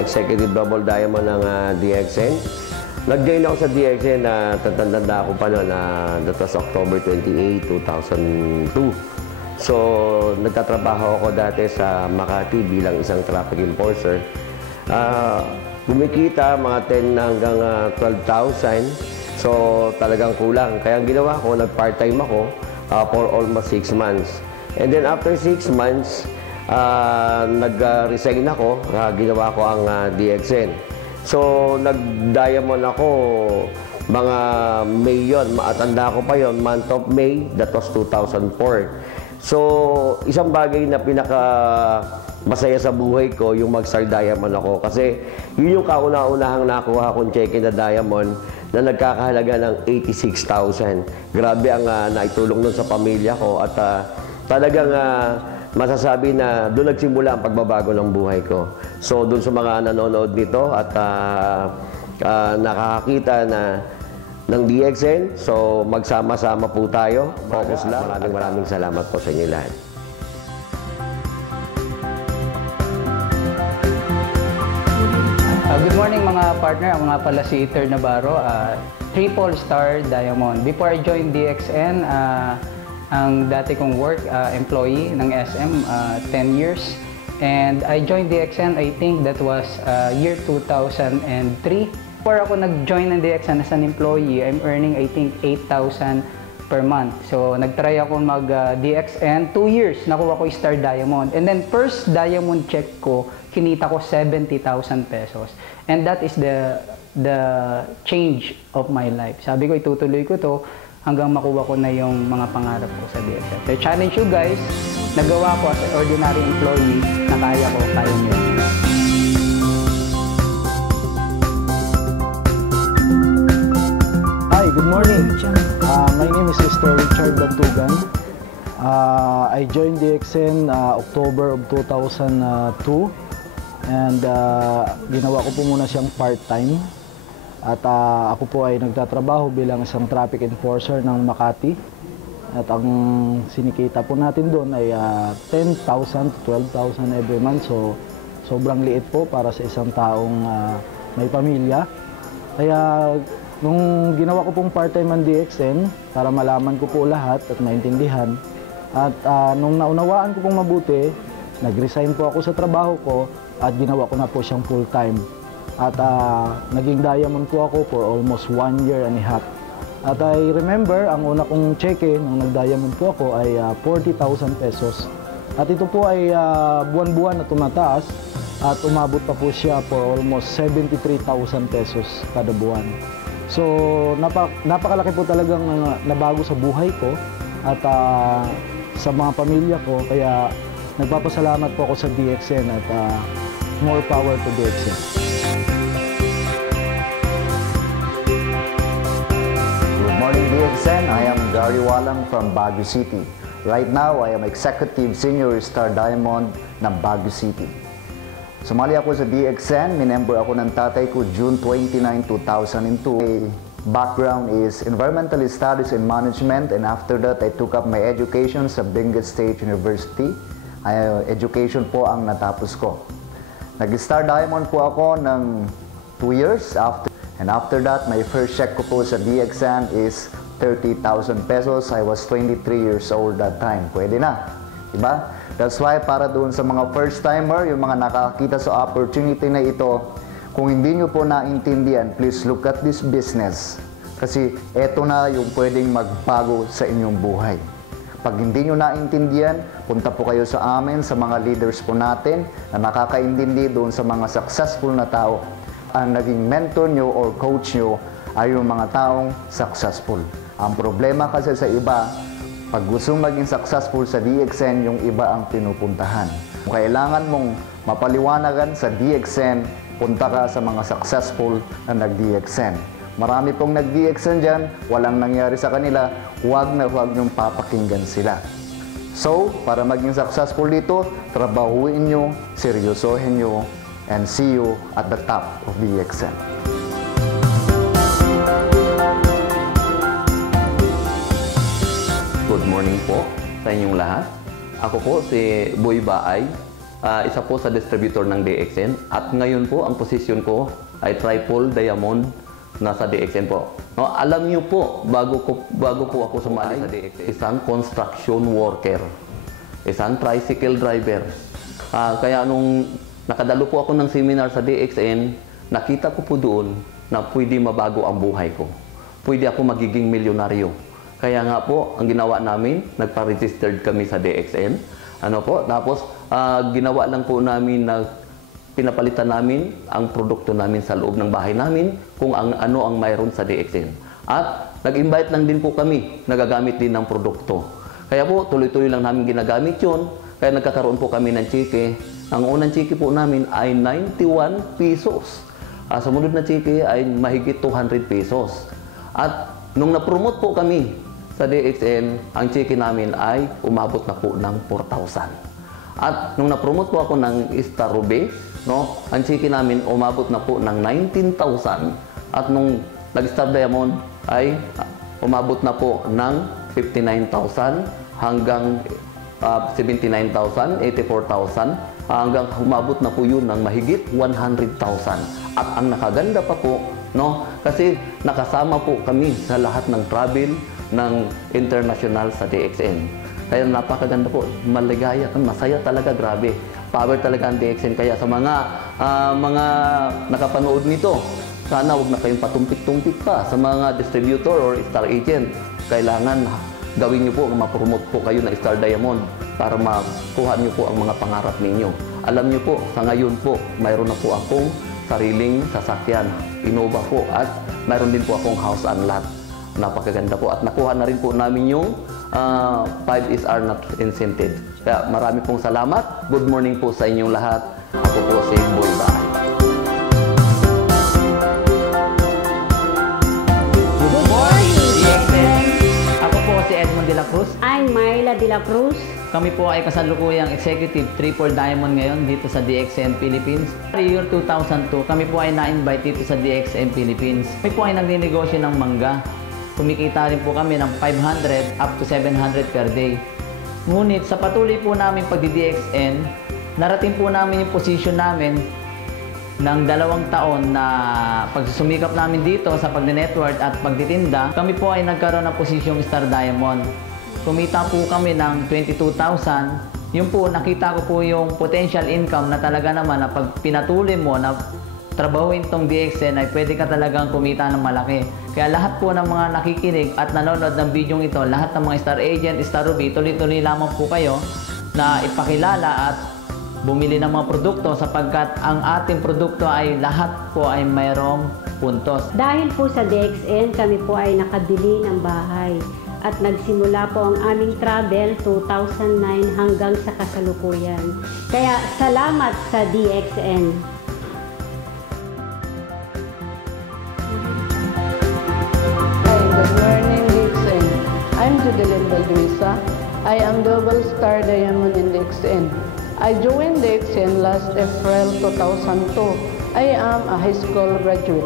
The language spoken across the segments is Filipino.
Executive Double Diamond ng DXN. Nag-join ako sa DXN na tatanda ako pa noon, that was October 28, 2002. So, nagtatrabaho ako dati sa Makati bilang isang traffic enforcer. Kumikita mga 10 hanggang 12,000. So, talagang kulang. Kaya ang ginawa ko, nag-part-time ako for almost 6 months. And then after 6 months, nag-resign ako, ginawa ko ang DXN. So, nag-diamond ako, mga May yun, matanda ko pa yon, month of May, that was 2004. So, isang bagay na masaya sa buhay ko, yung mag-star diamond ako. Kasi, yun yung kauna-unahang nakuha kong check na diamond na nagkakahalaga ng 86,000. Grabe ang naitulong nun sa pamilya ko at talagang masasabi na doon nagsimula ang pagbabago ng buhay ko. So, doon sa mga nanonood nito at nakakakita ng DXN, so magsama-sama po tayo. Focus lang. Maraming salamat po sa inyo lahat. Good morning mga partner. Ako nga pala si Iter Navarro, Triple Star Diamond. Before I joined DXN, ang dati kong work, employee ng SM, 10 years. And I joined DXN, I think that was year 2003. Before ako nag-join ng DXN as an employee, I'm earning, I think, 8,000 per month. So, nag-try ako mag-DXN. 2 years, nakuha ko Star Diamond. And then, first diamond check ko, kinita ko 70,000 pesos. And that is the change of my life. Sabi ko, itutuloy ko to hanggang makuha ko na yung mga pangarap ko sa DXN. So, challenge you guys, nagawa ko as an ordinary employee, na kaya nyo. Hi, good morning. My name is Mr. Richard Bantugan. I joined DXN October of 2002 and ginawa ko po muna siyang part-time. At ako po ay nagtatrabaho bilang isang traffic enforcer ng Makati. At ang sinikita po natin doon ay 10,000 to 12,000 every month. So, sobrang liit po para sa isang taong may pamilya. Kaya, nung ginawa ko pong part-time ang DXN, para malaman ko po lahat at maintindihan, at nung naunawaan ko pong mabuti, nag-resign po ako sa trabaho ko at ginawa ko na po siyang full-time. At naging diamond po ako for almost 1 year and a half. At I remember, ang una kong cheque nung nag-diamond po ako ay 40,000 pesos. At ito po ay buwan-buwan na tumataas at umabot pa po siya for almost 73,000 pesos kada buwan. So, napakalaki po talagang nabago sa buhay ko at sa mga pamilya ko. Kaya nagpapasalamat po ako sa DXN at more power to DXN. Good morning DXN, I am Gary Walang from Baguio City. Right now, I am Executive Senior Star Diamond ng Baguio City. Sumali ako sa DXN, minember ako ng tatay ko June 29, 2002. My background is Environmental Studies and Management, and after that, I took up my education sa Benguet State University. Education po ang natapos ko. Nag-Star Diamond po ako ng 2 years after. And after that, my first check ko po sa DXN is 30,000 pesos. I was 23 years old that time. Pwede na, diba? That's why para doon sa mga first-timer, yung mga nakakita sa opportunity na ito, kung hindi nyo po naintindihan, please look at this business. Kasi eto na yung pwedeng magbago sa inyong buhay. Pag hindi nyo naintindihan, punta po kayo sa amin, sa mga leaders po natin na nakakaintindi doon sa mga successful na tao. Ang naging mentor nyo or coach nyo ay yung mga taong successful. Ang problema kasi sa iba, pag gusto maging successful sa DXN, yung iba ang pinupuntahan. Kung kailangan mong mapaliwanagan sa DXN, punta ka sa mga successful na nag-DXN. Marami pong nag-DXN dyan, walang nangyari sa kanila, huwag na huwag niyong papakinggan sila. So, para maging successful dito, trabahuin nyo, seryosohin nyo, and see you at the top of DXN. Good morning po sa inyong lahat. Ako po si Boy Baay, isa po sa distributor ng DXN. At ngayon po, ang posisyon ko ay triple diamond nasa DXN po. No, alam niyo po, bago po ako sumali sa DXN, isang construction worker, isang tricycle driver. Kaya nung nakadalo po ako ng seminar sa DXN, nakita ko po doon na pwede mabago ang buhay ko. Pwede ako magiging milyonaryo. Kaya nga po, ang ginawa namin, nagpa-registered kami sa DXN. Tapos ginawa lang po namin na pinapalitan namin ang produkto namin sa loob ng bahay namin kung ano ang mayroon sa DXN. At nag-invite lang din po kami, nagagamit din ng produkto. Kaya po, tuloy-tuloy lang namin ginagamit yun. Kaya nagkakaroon po kami ng chike. Ang unang chike po namin ay 91 pesos. Sumunod na chike ay mahigit 200 pesos. At nung na-promote po kami sa DXN, ang chike namin ay umabot na po ng 4,000. At nung na-promote po ako ng Star Ruby, ang chike namin umabot na po ng 19,000. At nung nag-Star Diamond ay umabot na po ng 59,000 hanggang 79,000, 84,000, hanggang umabot na po yun ng mahigit 100,000. At ang nakaganda pa po, kasi nakasama po kami sa lahat ng travel ng international sa DXN. Kaya napakaganda po, maligaya, masaya talaga, grabe. Power talaga ang DXN. Kaya sa mga nakapanood nito, sana huwag na kayong patumpik-tumpik pa sa mga distributor or star agent. Kailangan gawin niyo po, ma-promote po kayo na Star Diamond para makuha niyo po ang mga pangarap ninyo. Alam niyo po, sa ngayon po, mayroon na po akong sariling sasakyan, Innova po, at mayroon din po akong house and lot. Napakaganda po. At nakuha na rin po namin yung 5 SR not incentive. Kaya marami pong salamat. Good morning po sa inyong lahat. Ako po si Boy Bahay. Good morning, DXN. Ako po si Edmond de la Cruz. I'm Myla de la Cruz. Kami po ay kasalukuyang Executive Triple Diamond ngayon dito sa DXN Philippines. Year 2002, kami po ay na-invite dito sa DXN Philippines. Kami po ay nagninegosyo ng mangga. Kumikita rin po kami ng 500 up to 700 per day. Ngunit sa patuloy po namin pagdi-DXN, narating po namin yung position namin ng 2 taon na pagsusumikap namin dito sa pag-network at pagtitinda. Kami po ay nagkaroon ng posisyong Star Diamond. Kumita po kami ng 22,000. Yun po, nakita ko po yung potential income na talaga naman na pag pinatuloy mo na trabahuin tong DXN ay pwede ka talagang kumita ng malaki. Kaya lahat po ng mga nakikinig at nanonood ng video ito, lahat ng mga Star Agent, Star Ruby, tuloy-tuloy lamang po kayo na ipakilala at bumili ng mga produkto sapagkat ang ating produkto ay lahat po ay mayroong puntos. Dahil po sa DXN, kami po ay nakabili ng bahay. At nagsimula po ang aming travel 2009 hanggang sa kasalukuyan. Kaya salamat sa DXN. Good morning, DXN. I'm Judeline Balduisa. I am Double Star Diamond in DXN. I joined DXN last April 2002. I am a high school graduate.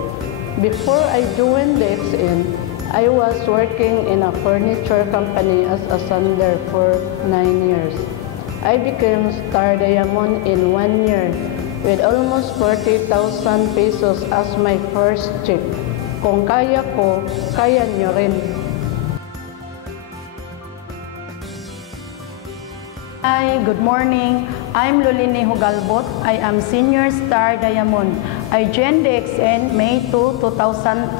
Before I joined DXN, I was working in a furniture company as a sander for 9 years. I became Star Diamond in 1 year with almost 40,000 pesos as my first check. Kung kaya ko, kaya nyo rin. Hi, good morning. I'm Lulini Hugalbot. I am Senior Star Diamond. I joined DXN May 2, 2002.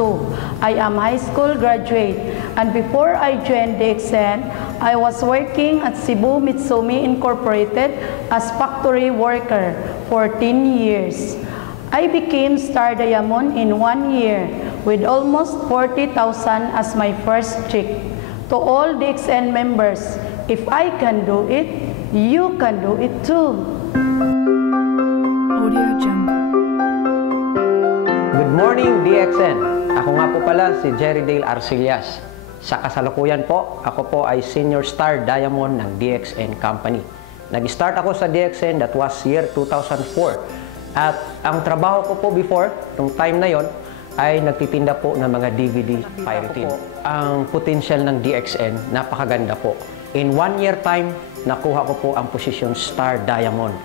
I am high school graduate. And before I joined DXN, I was working at Cebu Mitsumi Incorporated as factory worker for 10 years. I became Star Diamond in 1 year with almost 40,000 as my first check. To all DXN members, if I can do it, you can do it too. Good morning, DXN. Ako nga po pala si Jerry Dale Arcillas. Sa kasalukuyan po, ako po ay Senior Star Diamond ng DXN Company. Nag-start ako sa DXN, that was year 2004. At ang trabaho ko po before, nung time na yon, ay nagtitinda po ng mga DVD pirated. Ang potential ng DXN, napakaganda po. In 1 year time, nakuha ko po ang posisyon Star Diamond.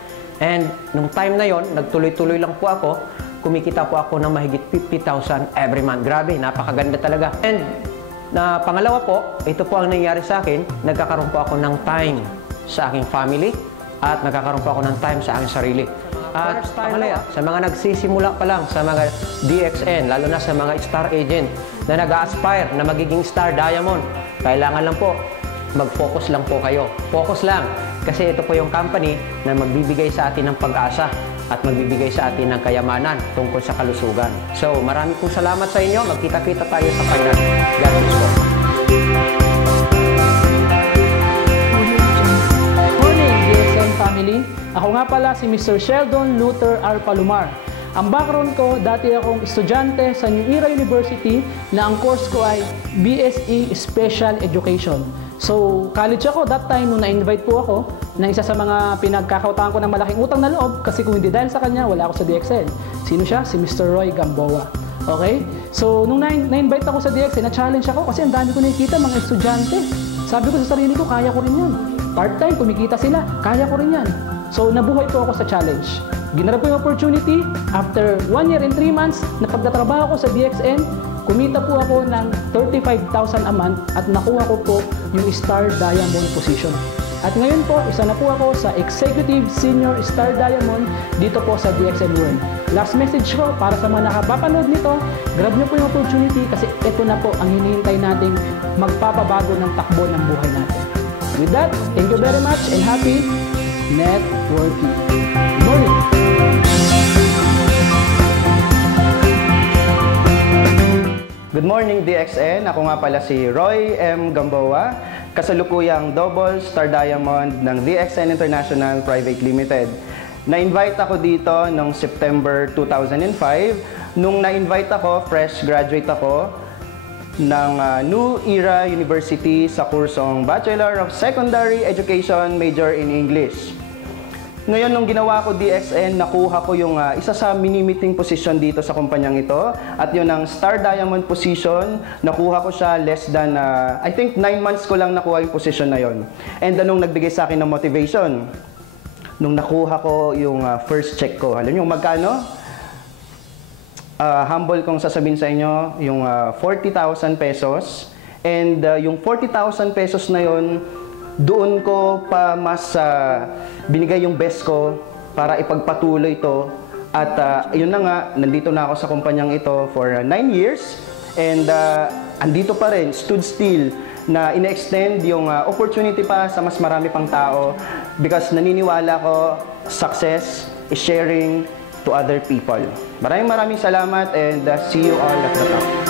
And nung time na yon, nagtuloy-tuloy lang po ako. Kumikita po ako ng mahigit 50,000 every month. Grabe, napakaganda talaga. And pangalawa po, ito po ang nangyari sa akin, nagkakaroon po ako ng time sa aking family at nagkakaroon po ako ng time sa aking sarili. At pangalawa, sa mga nagsisimula pa lang sa mga DXN, lalo na sa mga star agent na nag-aspire na magiging Star Diamond, kailangan lang po, mag-focus lang po kayo. Focus lang. Kasi ito po yung company na magbibigay sa atin ng pag-asa at magbibigay sa atin ng kayamanan tungkol sa kalusugan. So, marami pong salamat sa inyo. Magkita-kita tayo sa final. God bless po. Morning, DXN family. Ako nga pala si Mr. Sheldon Luther R. Palomar. Ang background ko, dati akong estudyante sa New Era University na ang course ko ay BSE Special Education. So, college ako that time nung na-invite po ako ng isa sa mga pinagkakautangan ko ng malaking utang na loob kasi kung hindi dahil sa kanya, wala ako sa DXN. Sino siya? Si Mr. Roy Gamboa. Okay? So, nung na-invite ako sa DXN, na-challenge ako kasi ang dami ko nakikita mga estudyante. Sabi ko sa sarili ko, kaya ko rin yan. Part-time, kumikita sila, kaya ko rin yan. So, nabuhay po ako sa challenge. Ginarap ko yung opportunity. After 1 year and 3 months na pagtatrabaho ko sa DXN, kumita po ako ng 35,000 a month at nakuha ko po yung Star Diamond position. At ngayon po, isa na po ako sa Executive Senior Star Diamond dito po sa DXN World. Last message ko para sa mga nakapapanood nito, grab nyo po yung opportunity kasi ito na po ang hinihintay nating magpapabago ng takbo ng buhay natin. With that, thank you very much and happy networking. Good morning! Good morning, DXN. Ako nga pala si Roy M. Gamboa, kasalukuyang Double Star Diamond ng DXN International Private Limited. Na-invite ako dito noong September 2005. Nung na-invite ako, fresh graduate ako ng New Era University sa kursong Bachelor of Secondary Education, major in English. Ngayon, nung ginawa ko DXN, nakuha ko yung isa sa mini-meeting position dito sa kumpanyang ito. At yun ang Star Diamond position, nakuha ko siya less than, I think 9 months ko lang nakuha yung position na yon. And nung nagbigay sa akin ng motivation, nung nakuha ko yung first check ko, alam niyo magkano? Humble kong sasabihin sa inyo, yung 40,000 pesos. And yung 40,000 pesos na yon, doon ko pa mas binigay yung best ko para ipagpatuloy ito. At yun na nga, nandito na ako sa kumpanyang ito for 9 years. And andito pa rin, stood still, na ine-extend yung opportunity pa sa mas marami pang tao. Because naniniwala ko, success is sharing to other people. Maraming salamat and see you all at the top.